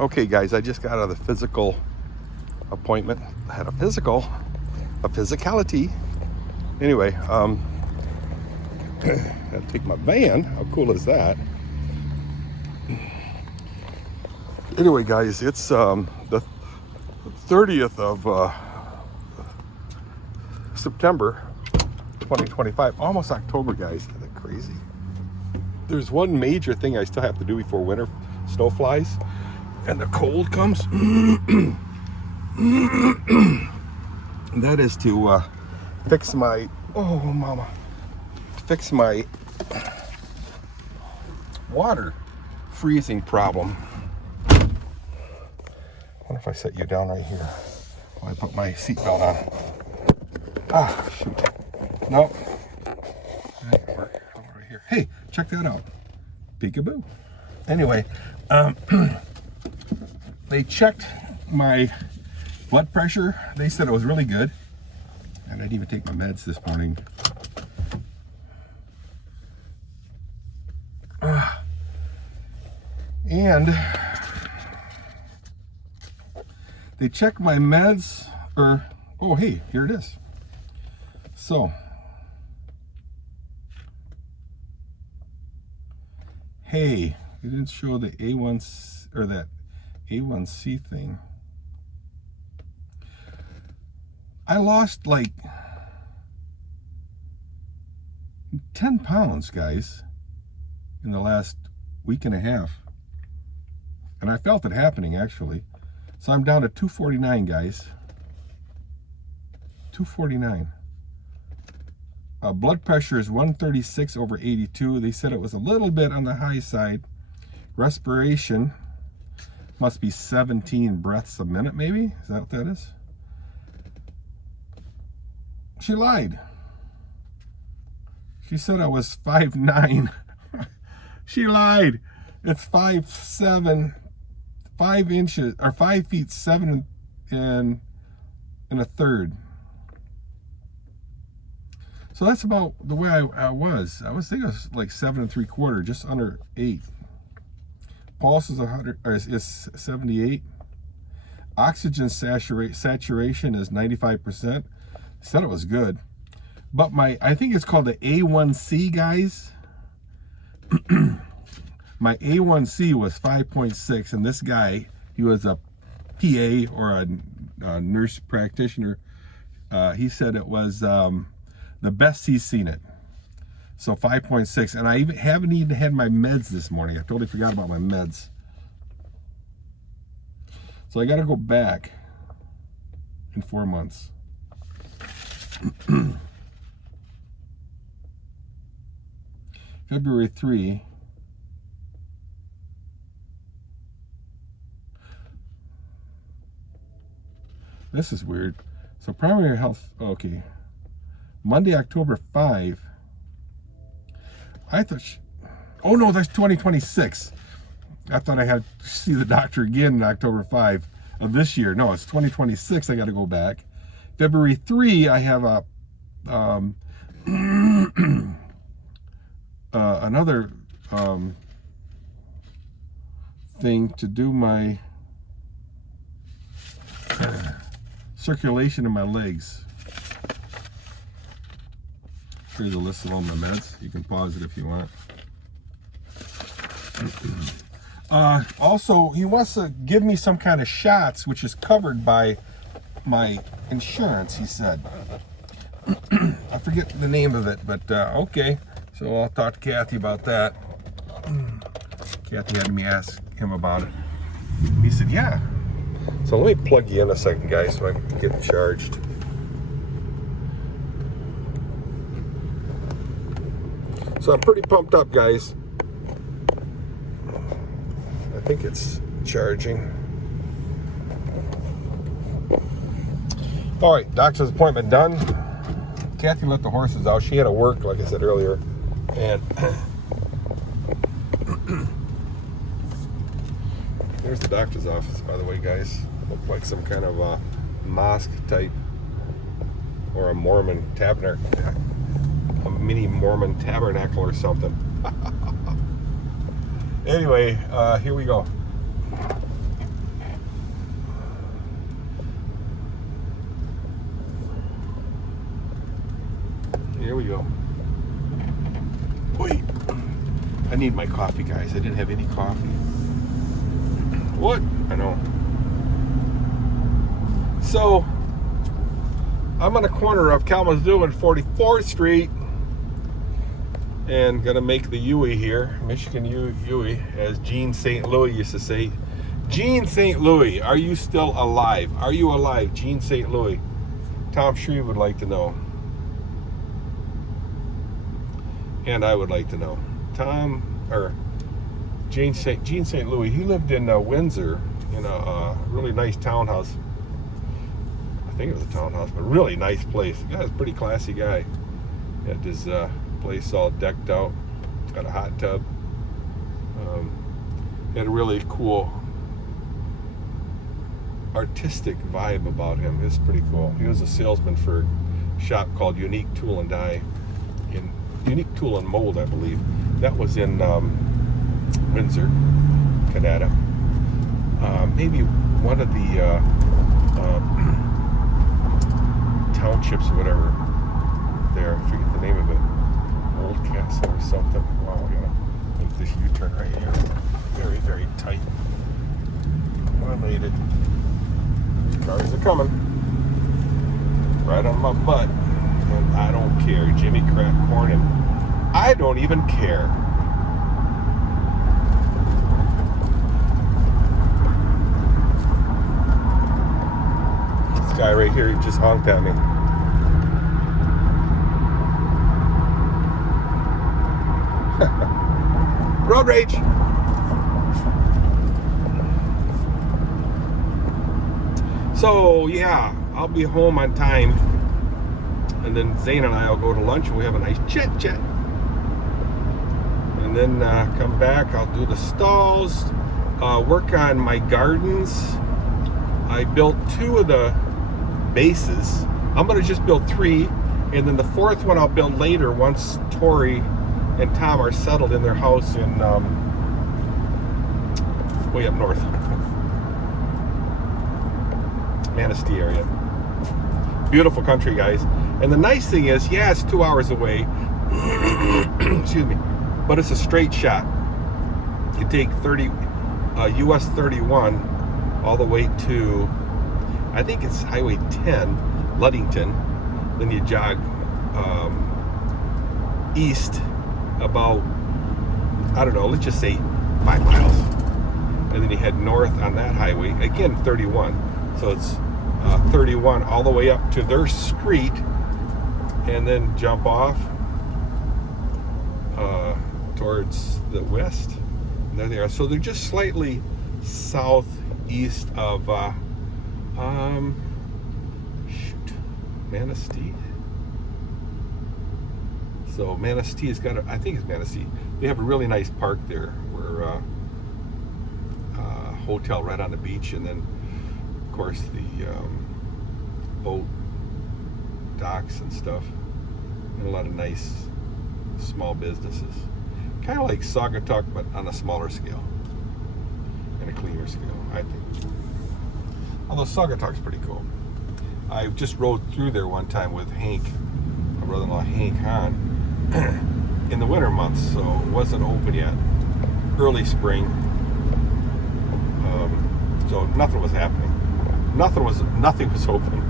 Okay, guys, I just got out of the physical appointment. I had a physicality. Anyway, I had to take my van. How cool is that? Anyway, guys, it's the 30th of September 2025, almost October, guys. Isn't that crazy? There's one major thing I still have to do before winter snow flies and the cold comes. And that is to fix my, fix my water freezing problem. I wonder if I set you down right here while I put my seatbelt on. Ah, shoot. Nope. Over here. Hey, check that out. Peekaboo. Anyway, they checked my blood pressure. They said it was really good. And I didn't even take my meds this morning. And they checked my meds, oh, hey, here it is. So, hey, they didn't show the A1, or that A1C thing. I lost like 10 pounds, guys, in the last week and a half. And I felt it happening, actually. So I'm down to 249, guys. 249. Blood pressure is 136/82. They said it was a little bit on the high side. Respiration must be 17 breaths a minute, maybe? Is that what that is? She lied. She said I was 5'9". She lied. It's 5'7", 5 inches, or 5 feet 7 and a third. So that's about the way I was. I was thinking it was like 7 3/4, just under 8. Pulse is 100, or is 78. Oxygen saturation is 95%. Said it was good, but I think it's called the A1C, guys. My A1C was 5.6, and this guy, he was a PA or a nurse practitioner. He said it was the best he's seen it. So 5.6, and I haven't even had my meds this morning. I totally forgot about my meds. So I got to go back in 4 months. February 3. This is weird. So primary health, okay. Monday, October 5. I thought, oh no, that's 2026. I thought I had to see the doctor again in October 5 of this year. No, it's 2026. I got to go back. February 3, I have a another thing to do my circulation in my legs. Here's a list of all my meds. You can pause it if you want. Also, he wants to give me some kind of shots, which is covered by my insurance, he said. I forget the name of it, but okay. So I'll talk to Kathy about that. Kathy had me ask him about it. He said, yeah. So let me plug you in a second, guys, so I can get charged. So I'm pretty pumped up, guys. I think it's charging. All right, doctor's appointment done. Kathy let the horses out. She had to work, like I said earlier. And there's the doctor's office, by the way, guys. Looked like some kind of a mosque type or a Mormon tabernacle, a mini Mormon tabernacle or something. Anyway, here we go. Here we go. Wait. I need my coffee, guys. I didn't have any coffee. What? I know. So, I'm on the corner of Kalamazoo and 44th Street. And gonna make the Yui here. Michigan Yui, as Gene St. Louis used to say. Gene St. Louis, are you still alive? Are you alive, Gene St. Louis? Tom Shreve would like to know. And I would like to know. Gene St. Louis, he lived in Windsor in a really nice townhouse. I think it was a townhouse, but a really nice place. The guy's a pretty classy guy. He had his place all decked out, got a hot tub. He had a really cool artistic vibe about him. It's pretty cool. He was a salesman for a shop called Unique Tool and Die, in Unique Tool and Mold, I believe. That was in Windsor, Canada. Maybe one of the townships or whatever there. I forget the name of it. Old Castle or something. Wow, I gotta make this U-turn right here. Very, very tight. I made it. Cars are coming. Right on my butt. And I don't care. Jimmy Crack Corn, and I don't even care. This guy right here just honked at me. Road rage. So yeah, I'll be home on time, and then Zane and I will go to lunch and we have a nice chit chat, and then come back. I'll do the stalls, work on my gardens. I built 2 of the bases. I'm gonna just build 3, and then the 4th one I'll build later once Tori and Tom are settled in their house in way up north, Manistee area. Beautiful country, guys. And the nice thing is, yeah, it's 2 hours away. Excuse me, but it's a straight shot. You take US 31 all the way to, I think it's Highway 10, Ludington. Then you jog east about, I don't know, let's just say 5 miles, and then you head north on that highway, again 31, so it's 31 all the way up to their street, and then jump off towards the west, and there they are. So they're just slightly southeast of Manistee. So Manistee has got I think it's Manistee. They have a really nice park there, where hotel right on the beach, and then of course the boat docks and stuff, and a lot of nice small businesses. Kind of like Saugatuck, but on a smaller scale and a cleaner scale, I think. Although Saugatuck's pretty cool. I just rode through there one time with Hank, my brother-in-law Hank Hahn, in the winter months, so it wasn't open yet. Early spring, so nothing was happening. Nothing was open.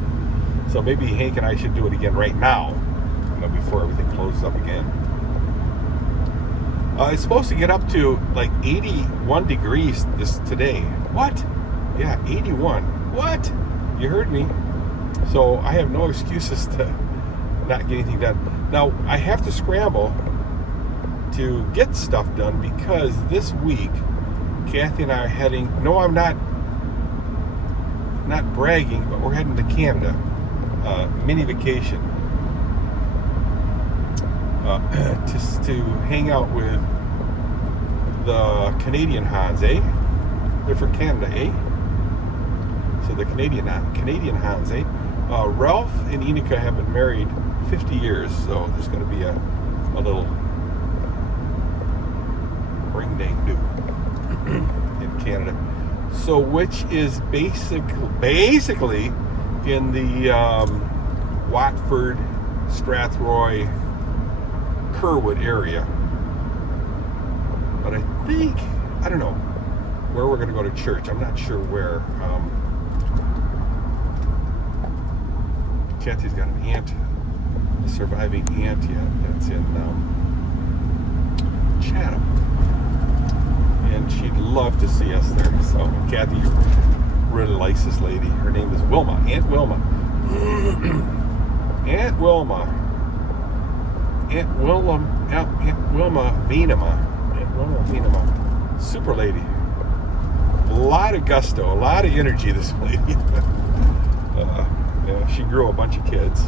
So maybe Hank and I should do it again right now, before everything closes up again. It's supposed to get up to like 81 degrees today. What? Yeah, 81. What? You heard me. So I have no excuses to not get anything done. Now, I have to scramble to get stuff done, because this week, Kathy and I are heading, no, I'm not bragging, but we're heading to Canada, mini vacation, to hang out with the Canadian Hans, eh? They're from Canada, eh? So the Canadian Hans, eh? Ralph and Enika have been married 50 years, so there's going to be a little ring dang do in Canada. So, which is basically in the Watford, Strathroy, Curwood area. But I think, I don't know where we're going to go to church. I'm not sure where. Kathy's got an aunt, a surviving aunt yet. That's in Chatham. And she'd love to see us there. So Kathy really likes this lady. Her name is Wilma. Aunt Wilma. Aunt Wilma. Aunt Wilma Venema. Aunt Wilma Venema. Super lady. A lot of gusto, a lot of energy, this lady. Yeah, she grew a bunch of kids.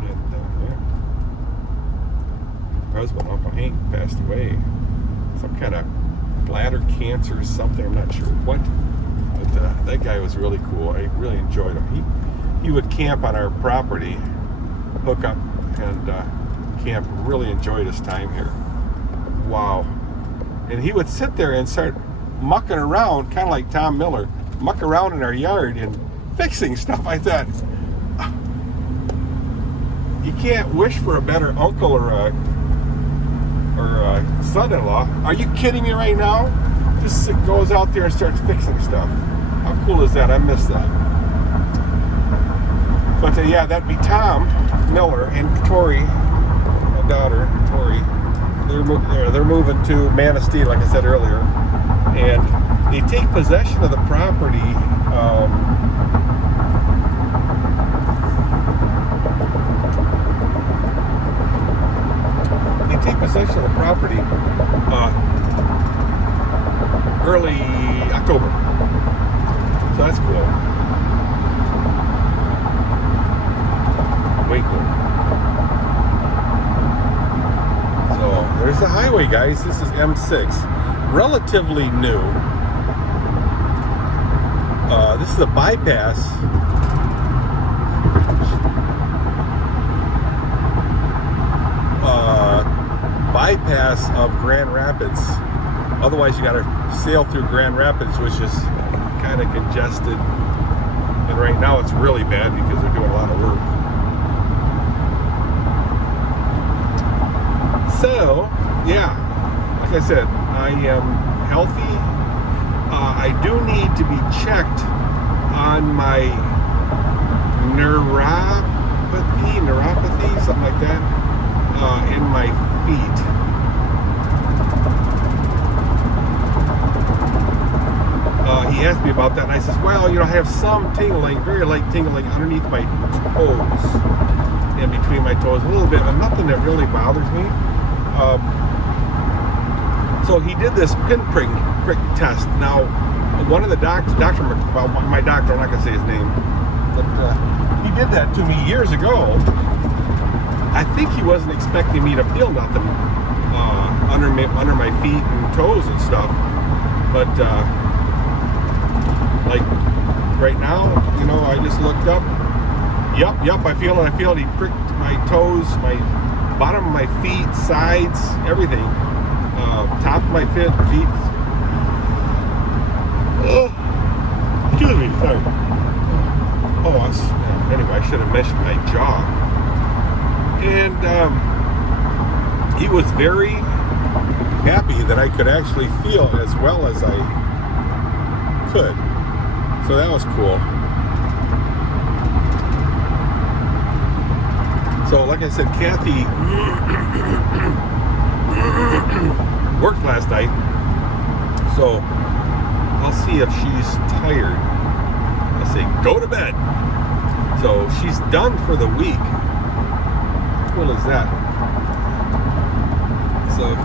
And her husband, Uncle Hank, passed away. Some kind of bladder cancer or something, I'm not sure what. But that guy was really cool. I really enjoyed him. He would camp on our property, hook up and camp. Really enjoyed his time here. Wow. And he would sit there and start mucking around, kind of like Tom Miller, muck around in our yard and fixing stuff. I thought, you can't wish for a better uncle or a son-in-law. Are you kidding me right now? Just goes out there and starts fixing stuff. How cool is that? I miss that. But yeah, that'd be Tom Miller and Tori, my daughter, Tori. They're moving to Manistee, like I said earlier, and they take possession of the property. They take possession of the property early October. So that's cool. Way cool. So there's the highway, guys. This is M6. Relatively new. This is a bypass. Bypass of Grand Rapids. Otherwise, you got to sail through Grand Rapids, which is kind of congested. And right now, it's really bad because they're doing a lot of work. So, yeah, like I said, I am healthy. I do need to be checked on my neuropathy, something like that, in my feet. He asked me about that, and I says, well, you know, I have some tingling, very light tingling underneath my toes, and between my toes a little bit, but nothing that really bothers me. So he did this pinprick test. Now, one of the my doctor, I'm not going to say his name, but he did that to me years ago. I think he wasn't expecting me to feel nothing under my feet and toes and stuff, but like right now, you know, I just looked up. Yep, I feel it. He pricked my toes, my bottom of my feet, sides, everything. Top of my feet. Oh, excuse me, sorry. Anyway, I should have mentioned my jaw. And he was very happy that I could actually feel as well as I could. So that was cool. So like I said, Kathy worked last night, so I'll see if she's tired. I'll say, go to bed. So she's done for the week. How cool is that? So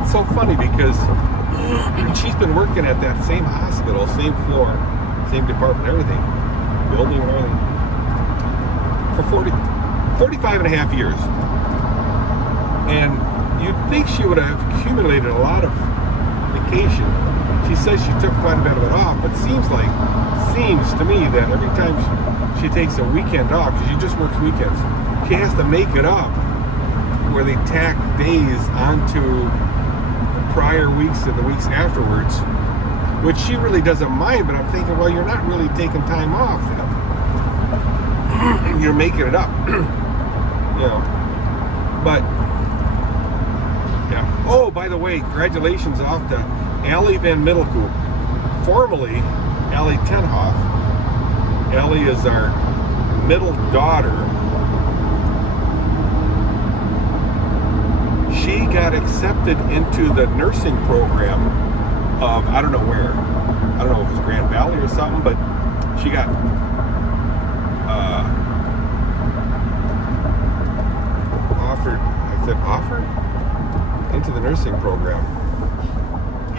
it's so funny because she's been working at that same hospital, same floor, same department, everything, building and everything, for 45 and a half years. And you'd think she would have accumulated a lot of vacation. She says she took quite a bit of it off, but seems to me that every time she takes a weekend off, because she just works weekends, she has to make it up where they tack days onto prior weeks and the weeks afterwards, which she really doesn't mind, but I'm thinking, well, you're not really taking time off then. You're making it up. You know. But, yeah. Oh, by the way, congratulations off to Allie Van Middelkoop, formerly Allie ten Haaf. Allie is our middle daughter. She got accepted into the nursing program of, I don't know where. I don't know if it was Grand Valley or something, but she got offered into the nursing program.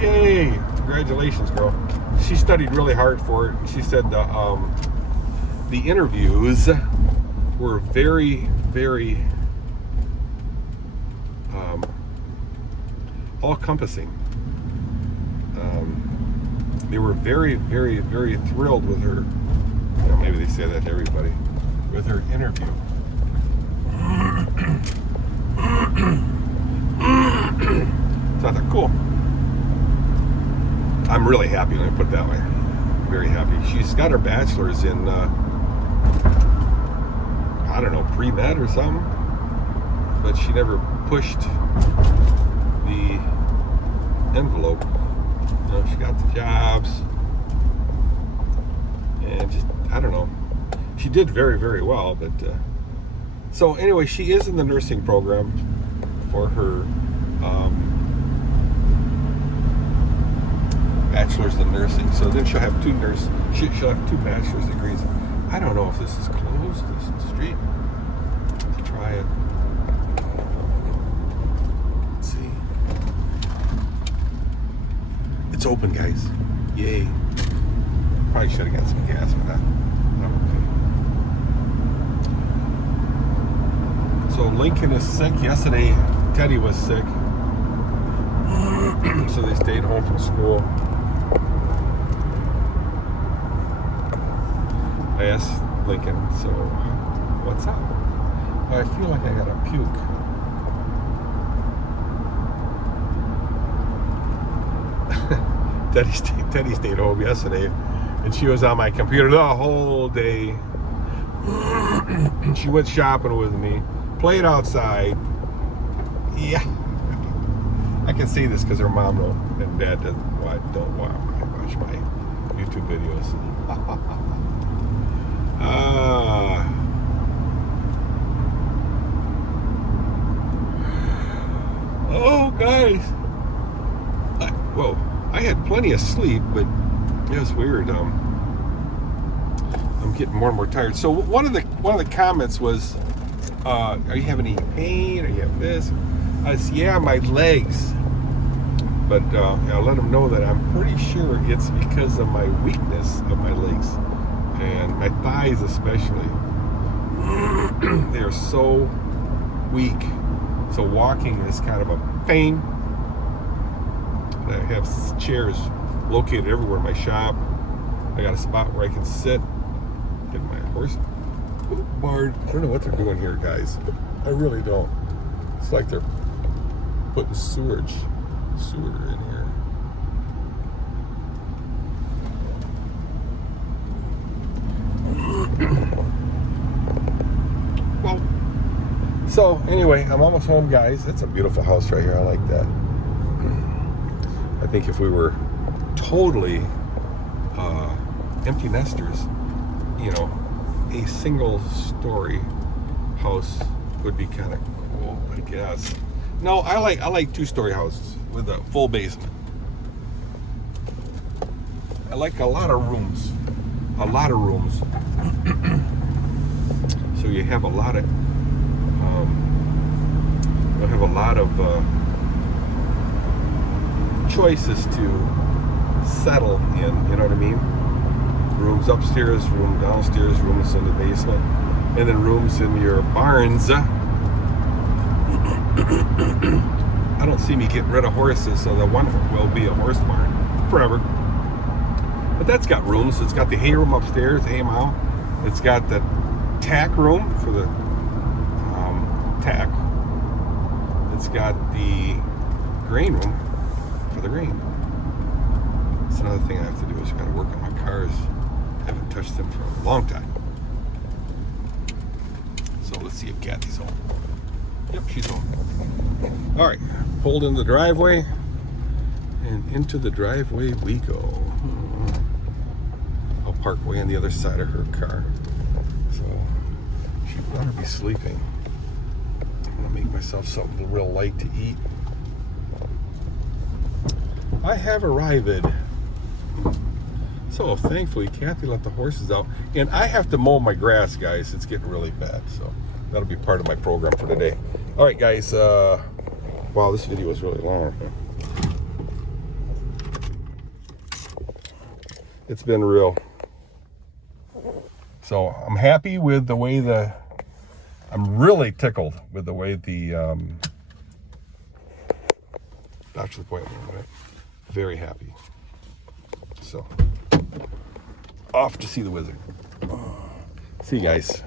Yay! Congratulations, girl. She studied really hard for it. She said the interviews were very, very all-encompassing. They were very, very, very thrilled with her. You know, maybe they say that to everybody. With her interview. So I thought, cool. I'm really happy, let me put it that way. Very happy. She's got her bachelor's in, I don't know, pre-med or something. But she never pushed the envelope. You know, she got the jobs. And just, I don't know. She did very, very well, but... So anyway, she is in the nursing program for her bachelor's in nursing. So then she'll have she'll have 2 bachelor's degrees. I don't know if this is closed, this street. Let's try it. Let's see. It's open, guys. Yay. Probably should have got some gas for that. So Lincoln is sick. Yesterday, Teddy was sick. So they stayed home from school. I asked Lincoln, so what's up? I feel like I got a puke. Teddy stayed home yesterday, and she was on my computer the whole day. She went shopping with me. Played outside. Yeah. I can say this because her mom and dad don't watch my YouTube videos. Oh, guys. I had plenty of sleep, but yeah, it's weird. I'm getting more and more tired. So one of the comments was, are you having any pain? Are you having this? I said, yeah, my legs. But I let them know that I'm pretty sure it's because of my weakness of my legs. And my thighs especially. They are so weak. So walking is kind of a pain. And I have chairs located everywhere in my shop. I got a spot where I can sit. Get my horse barn. I don't know what they're doing here, guys. I really don't. It's like they're putting sewer in here. Well, so anyway, I'm almost home, guys. That's a beautiful house right here. I like that. I think if we were totally empty nesters, you know, a single story house would be kind of cool, I guess. No, I like 2-story houses with a full basement. I like a lot of rooms. So you have a lot of choices to settle in, you know what I mean? Rooms upstairs, room downstairs, rooms in the basement, and then rooms in your barns. I don't see me getting rid of horses, so the one will be a horse barn forever. But that's got rooms. It's got the hay room upstairs, hay mow. It's got the tack room for the tack. It's got the grain room. for the rain. That's another thing I have to do is got to work on my cars. Haven't touched them for a long time. So let's see if Kathy's home. Yep, she's home. All right, pulled in the driveway, and into the driveway we go. I'll park way on the other side of her car. So she better be sleeping. I'm gonna make myself something real light to eat. I have arrived. So thankfully Kathy let the horses out, and I have to mow my grass, guys. It's getting really bad, so that'll be part of my program for today. All right, guys. Wow, this video is really long. It's been real. So I'm happy with the way I'm really tickled with the way the doctor's appointment went. Very happy. So off to see the wizard. See you guys.